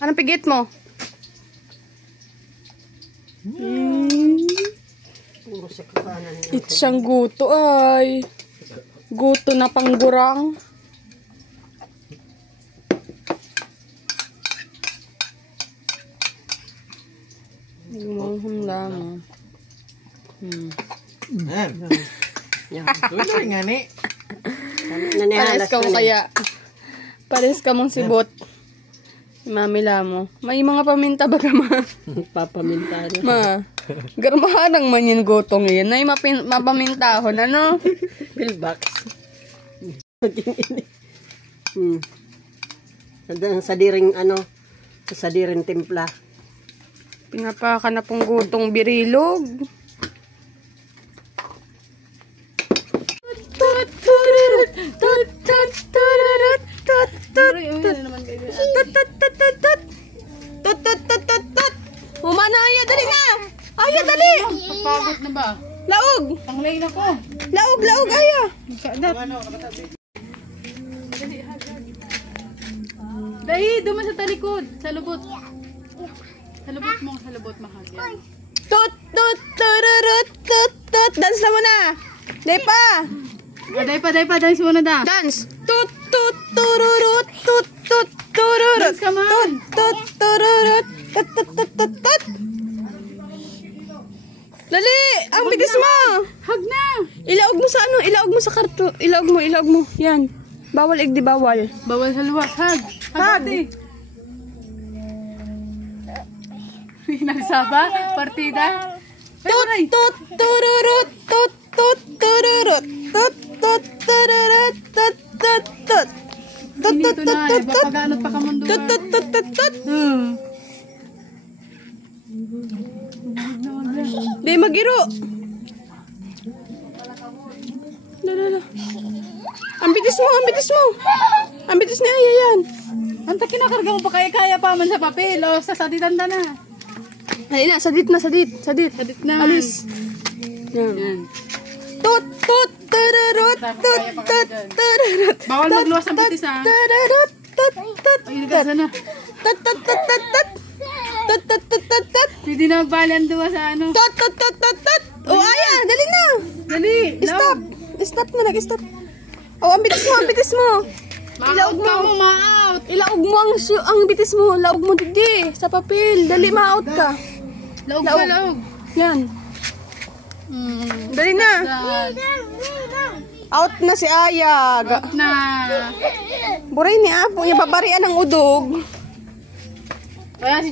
Anong pigit mo? Itsang guto ay. Guto na panggurang. Gumahon lang. Tuloy nga ni. Pares ka mo kaya. Pares ka mong sibot. Mamila mo. May mga paminta ba ka ma? Papaminta na. Ma. Garmahanang man yung gotong yun. Ay mapamintahon. Ano? Pillbox. Sa diring sa diring timpla. Pinapaka na pong gutong birilog. Humana, Aya, dali na! Aya, dali! Pagpagod na ba? Laog! Tanglay na ko. Laog, Aya! Dahi, duman sa talikod. Sa lubot. Sa lubot mahagyan. Tut, tut, tururut, tut, tut. Dance na muna! Day pa! Day pa. Dance muna da. Dance! Tut, tut, tururut, tut, tut, tururut. Dance ka man. Tut, tut, tururut, tut, tut, tut, tut, tut. Dali! Ang bitis mo! Hag na! Ilaog mo sa Ilaog mo sa karto. Ilaog mo. Yan. Bawal, igdi bawal. Bawal sa luwas. Hag! Hag! Nagsaba? Partida? Tut, tut, tururut, tut, tut, tururut. Tut, tut, tururut, tut, tut, tut. Tut, tut, tut, tut, tut. Pagano't pa kamunduan. Tut, tut, tut, tut, tut. Di magiro. Lala. Ang bitis mo. Ang bitis ni Aya yan. Anta kinakarga mo pa kaya pa man sa papel o sa saditan na. Ay na, sadit. Sadit na. Alis. Yan. Tut, tut, tururut, tut, tut, tururut. Bawal magluwas ang bitis ha. Tururut, tut, tut, Ay, nagasa na. tut, tut, tut, tut, tut. Tut, tut, tut, tut, tut. Hindi na magbali ang duwa sa ano. Tut, tut, tut, tut, tut. Oh, Aya, dali na. Dali. Stop. Stop na, nag-stop. Oh, ang bitis mo. Ilaog Ka mo. mo ma-out. Ilaog mo ang bitis mo. Laog mo didi sa papel. Dali, ma-out ka. Laog. Yan. Dali na. Out na si Aya. Na. Buray ni Apo. Yung babarian ng udog. Kaya si